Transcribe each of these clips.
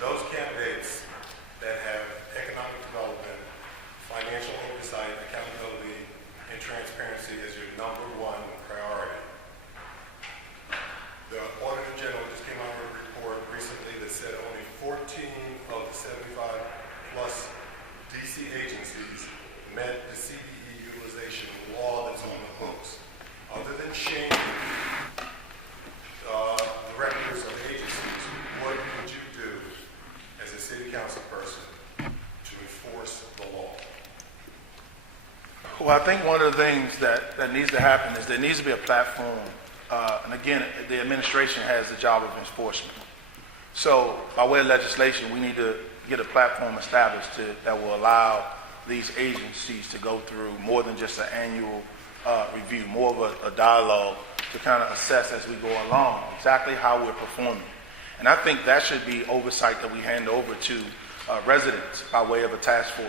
those candidates that have economic development, financial oversight, accountability, and transparency as your number one priority. The Auditor General just came out with a report recently that said only 14 of the 75 plus DC agencies met the CBE utilization law that's on the books. Other than shaming the directors of agencies, what would you do as a city council person to enforce the law? Well, I think one of the things that needs to happen is there needs to be a platform, and again, the administration has the job of enforcement. So by way of legislation, we need to get a platform established that will allow these agencies to go through more than just an annual review, more of a dialogue to kind of assess as we go along exactly how we're performing. And I think that should be oversight that we hand over to residents by way of a task force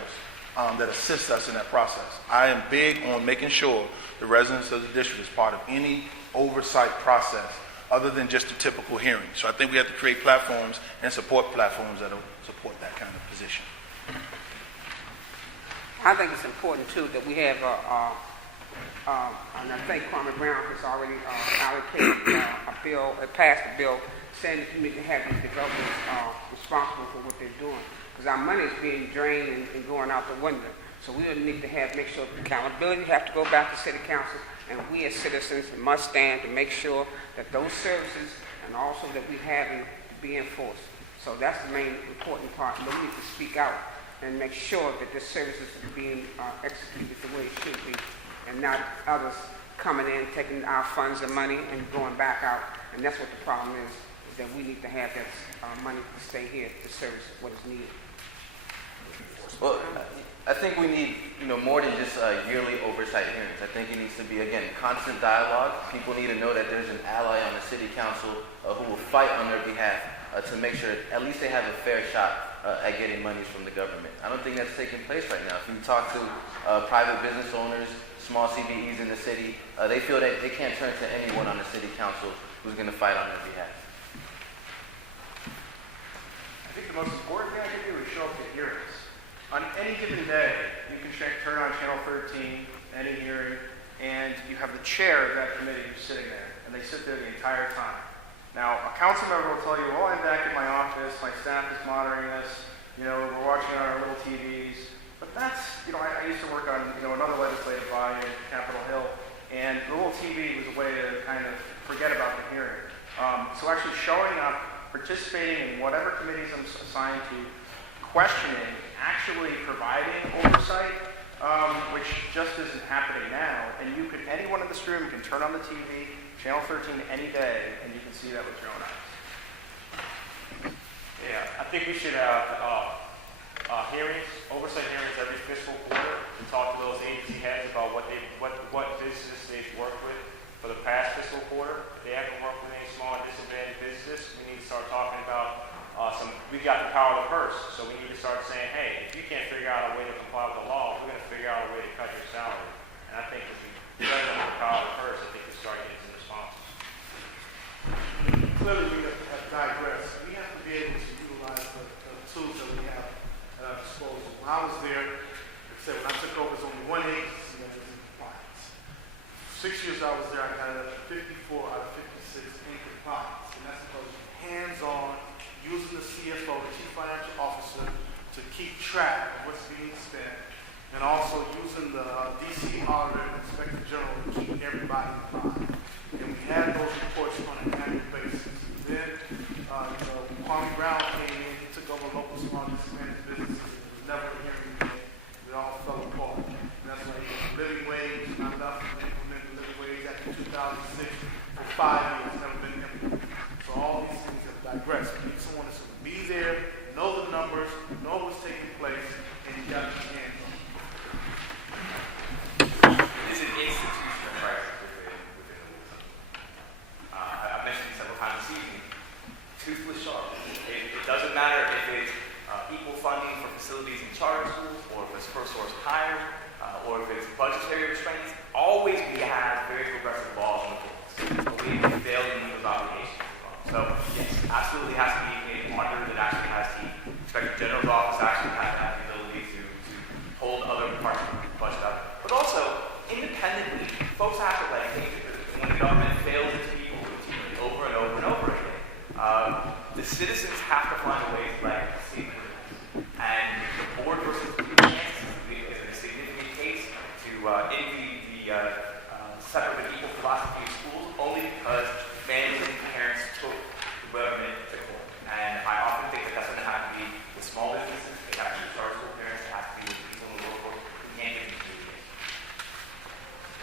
that assists us in that process. I am big on making sure the residents of the district is part of any oversight process other than just a typical hearing. So I think we have to create platforms and support platforms that will support that kind of position. I think it's important too that we have and I think Kwame Brown has already allocated a bill, passed a bill saying that you need to have these developers responsible for what they're doing, because our money is being drained and going out the window. So we need to make sure accountability have to go back to city council, and we as citizens must stand to make sure that those services and also that we have to be enforced. So that's the main important part. But we need to speak out and make sure that the services are being executed the way it should be, and not others coming in, taking our funds and money and going back out. And that's what the problem is that we need to have that money to stay here to service what is needed. Well, I think we need, more than just yearly oversight hearings. I think it needs to be, again, constant dialogue. People need to know that there's an ally on the city council who will fight on their behalf to make sure at least they have a fair shot at getting monies from the government. I don't think that's taking place right now. If you talk to private business owners, small CBEs in the city, they feel that they can't turn to anyone on the city council who's going to fight on their behalf. I think the most important thing I can do is show up to hearings. On any given day, you can turn on Channel 13, any hearing, and you have the chair of that committee who's sitting there, and they sit there the entire time. Now, a council member will tell you, well, I'm back in my office, my staff is monitoring this, we're watching on our little TVs. But that's, I used to work on, another legislative body in Capitol Hill, and the little TV was a way to kind of forget about the hearing. So actually showing up, participating in whatever committees I'm assigned to, questioning, actually providing oversight, which just isn't happening now. And anyone in this room can turn on the TV, Channel 13 any day, and you can see that with your own eyes. Yeah, I think we should have hearings, oversight hearings every fiscal quarter, to talk to those agency heads about what businesses they've worked with for the past fiscal quarter. If they haven't worked with any small and disadvantaged businesses, we need to start talking about we've got the power of the purse, so we need to start saying, hey, if you can't figure out a way to comply with the law, we're going to figure out a way to cut your salary. And I think if we judge them with the power of the purse, I think we start getting some responses. Clearly, we have to digress. We have to be able to utilize the tools that we have at our disposal. When I was there, like I said, when I took over, there was only one agency that was in compliance. 6 years I was there, I got it up to 54 out of 56 in compliance. And that's because hands-on, using the CFO, the Chief Financial Officer, to keep track of what's being spent, and also using the DC Auditor and Inspector General to keep everybody in line. And we had those reports on an annual basis. Then, Kwame Brown came in, he took over local small disadvantaged businesses, and there was never a hearing again. It all fell apart. And that's why living wage, not enough to implement the living wage after 2006 for 5 years, never been implemented. So all these things have digressed. We need someone that's going to be there, know the numbers, know what's taking place, and you got to be hands on. It's an institutional crisis within the movement. I mentioned it several times this evening. Toothless sharp. It doesn't matter if it's equal funding for facilities in charter schools, or if it's first source hire, or if it's budgetary restraints. Always we have very progressive laws on the books, but we fail to meet those obligations. So yes, absolutely has to be an auditor that actually has to citizen